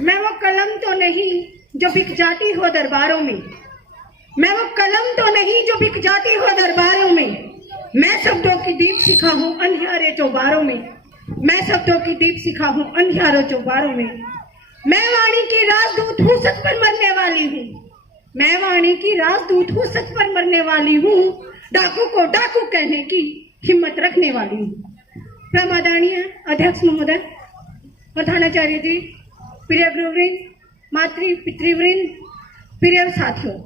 मैं वो कलम तो नहीं जो बिक जाती हो दरबारों में, मैं वो कलम तो नहीं जो बिक जाती हो दरबारों में। मैं शब्दों की दीप शिखा हूँ अंधियारे चौबारों में, मैं शब्दों की दीप शिखा हूँ अंधियारे चौबारों में। मैं वाणी की राजदूत हूँ, सच पर मरने वाली हूँ, मैं वाणी की राजदूत हूँ, सच पर मरने वाली हूँ। डाकू को डाकू कहने की हिम्मत रखने वाली हूँ। प्रमादरणीय अध्यक्ष महोदय, प्रधानाचार्य जी, प्रिय गुरुवृंद, मातृ पितृवृंद, प्रिय साथियों,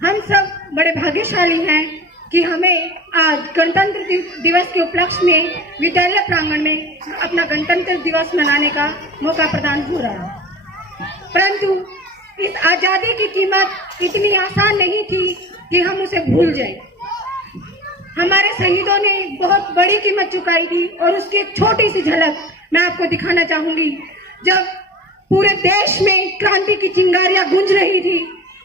हम सब बड़े भाग्यशाली हैं कि हमें आज गणतंत्र दिवस के उपलक्ष्य में विद्यालय प्रांगण में अपना गणतंत्र दिवस मनाने का मौका प्रदान हो रहा है। परंतु इस आजादी की कीमत इतनी आसान नहीं थी कि हम उसे भूल जाएं। हमारे शहीदों ने बहुत बड़ी कीमत चुकाई थी और उसकी एक छोटी सी झलक मैं आपको दिखाना चाहूंगी। जब पूरे देश में क्रांति की चिंगारियां गूंज रही थी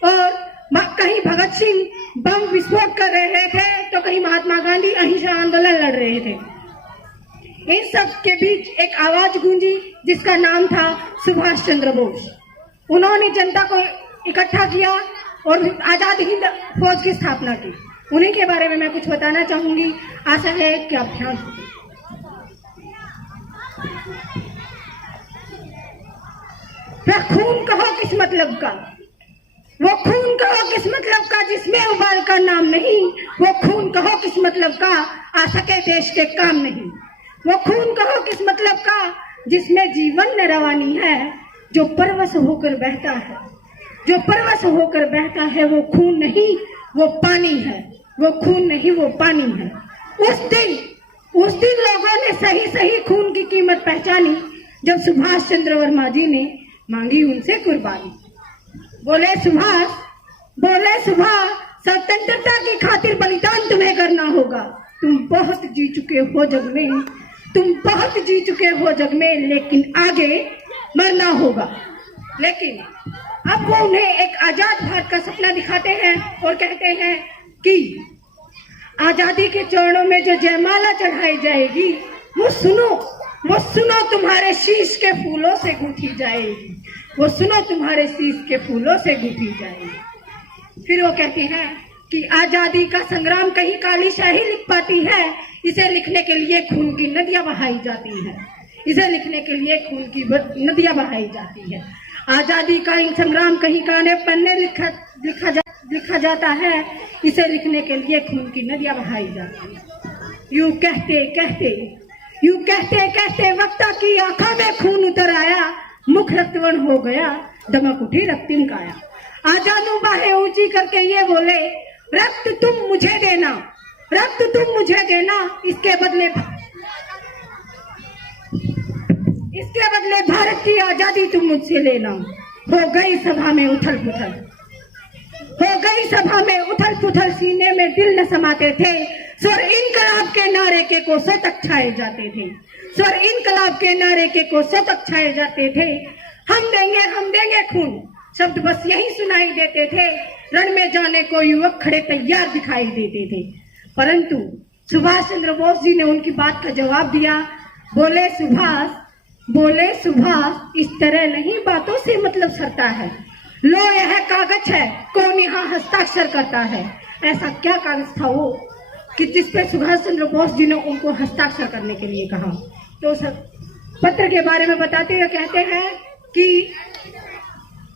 और कहीं भगत सिंह बम विस्फोट कर रहे थे तो कहीं महात्मा गांधी अहिंसा आंदोलन लड़ रहे थे, इन सब के बीच एक आवाज गूंजी जिसका नाम था सुभाष चंद्र बोस। उन्होंने जनता को इकट्ठा किया और आजाद हिंद फौज की स्थापना की। उन्हीं के बारे में मैं कुछ बताना चाहूंगी, आशा है कि आप ध्यान दें। वह खून कहो किस मतलब का, वो खून कहो किस मतलब का जिसमें उबाल का नाम नहीं, वो खून कहो किस मतलब का आ सके देश के काम नहीं, वो खून कहो किस मतलब का जिसमें जीवन न रवानी है, जो परवश होकर बहता है, जो परवश होकर बहता है, वो खून नहीं वो पानी है, वो खून नहीं वो पानी है। उस दिन लोगों ने सही सही खून की कीमत पहचानी जब सुभाष चंद्र वर्मा जी ने मांगी उनसे कुर्बानी। बोले सुभाष स्वतंत्रता की खातिर बलिदान तुम्हें करना होगा। तुम बहुत जी चुके हो जग में, तुम बहुत जी चुके हो जग में, लेकिन आगे मरना होगा। लेकिन अब वो उन्हें एक आजाद भारत का सपना दिखाते हैं और कहते हैं कि आजादी के चरणों में जो जयमाला चढ़ाई जाएगी वो सुनो तुम्हारे शीश के फूलों से गूंथी जाएगी, वो सुनो तुम्हारे शीश के फूलों से गूंथी जाएगी। फिर वो कहते हैं कि आजादी का संग्राम कहीं काली शाही लिख पाती है, इसे लिखने के लिए खून की नदियां बहाई जाती है, इसे लिखने के लिए खून की नदियां बहाई जाती है। आजादी का संग्राम कहीं काले पन्ने लिखा जाता है, इसे लिखने के लिए खून की नदियां बहाई जाती है। यूं कहते कहते वक्ता की आंखों में खून उतर आया, मुख रक्तवर्ण हो गया, दमक उठी रक्तिम काया। आजानू बाहें ऊंची करके ये बोले, रक्त तुम मुझे देना, रक्त तुम मुझे देना, इसके बदले भारत की आजादी तुम मुझसे लेना। हो गई सभा में उथल पुथल, हो गई सभा में उथल पुथल, सीने में दिल न समाते थे, स्वर इनकलाब के नारे के कोसों तक छाए जाते थे, स्वर इनकलाब के नारे के कोसों तक छाए जाते थे। हम देंगे खून, शब्द बस यही सुनाई देते थे, रण में जाने को युवक खड़े तैयार दिखाई देते थे। परंतु सुभाष चंद्र बोस जी ने उनकी बात का जवाब दिया। बोले सुभाष इस तरह नहीं बातों से मतलब सरता है, लो यह कागज है, कौन यहाँ हस्ताक्षर करता है। ऐसा क्या कागज था वो कि जिसपे सुभाष चंद्र बोस जी ने उनको हस्ताक्षर करने के लिए कहा। तो सब पत्र के बारे में बताते हुए कहते हैं कि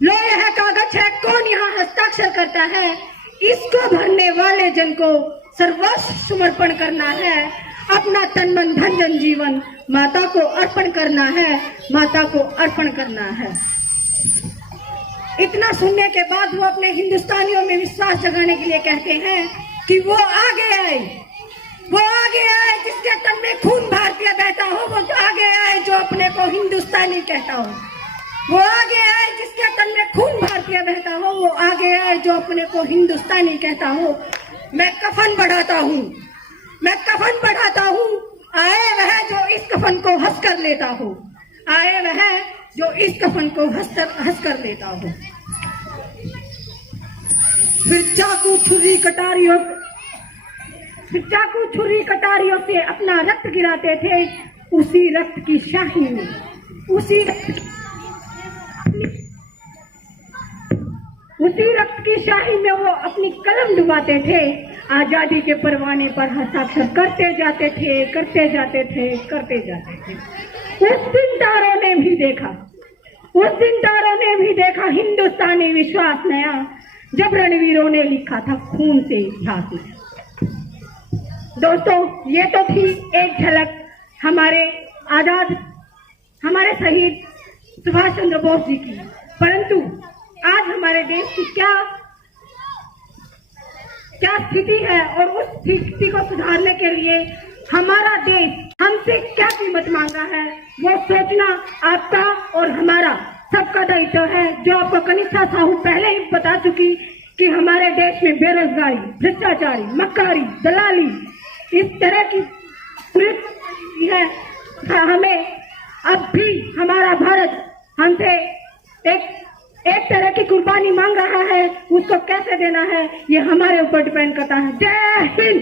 लो यह कागज है, कौन यहाँ हस्ताक्षर करता है, इसको भरने वाले जन को सर्वस्व समर्पण करना है, अपना तन मन धन जन जीवन माता को अर्पण करना है, माता को अर्पण करना है। इतना सुनने के बाद वो अपने हिंदुस्तानियों में विश्वास जगाने के लिए कहते हैं कि वो आगे आए जिसके तन में खून भारतीय बहता हो, वो आगे आए जो अपने को हिंदुस्तानी कहता हो, वो आगे आए जिसके तन में खून भारतीय बहता हो, वो आगे आए जो अपने को हिंदुस्तानी कहता हो। मैं कफन बढ़ाता हूँ, आए वह जो इस कफन को हंस कर लेता हो, आए वह जो इस कफन को हंस कर लेता हो। फिर चाकू छुरी कटारियों से अपना रक्त गिराते थे, उसी रक्त की शाही में उसी रक्त की शाही में वो अपनी कलम डुबाते थे, आजादी के परवाने पर हस्ताक्षर करते जाते थे, करते जाते थे, करते जाते थे। उस दिन तारों ने भी देखा, उस दिन तारों ने भी देखा हिंदुस्तानी विश्वास नया, जब रणवीरों ने लिखा था खून से झांसी। दोस्तों, ये तो थी एक झलक हमारे शहीद सुभाष चंद्र बोस जी की, परंतु आज हमारे देश की क्या स्थिति है और उस स्थिति को सुधारने के लिए हमारा देश हमसे क्या कीमत मांगा है, वो सोचना आपका और हमारा सबका दायित्व है। जो आपको कनिष्ठा साहू पहले ही बता चुकी कि हमारे देश में बेरोजगारी, भ्रष्टाचारी, मक्कारी, दलाली, इस तरह की है। हमें अब भी हमारा भारत हमसे एक तरह की कुर्बानी मांग रहा है, उसको कैसे देना है ये हमारे ऊपर डिपेंड करता है। जय हिंद।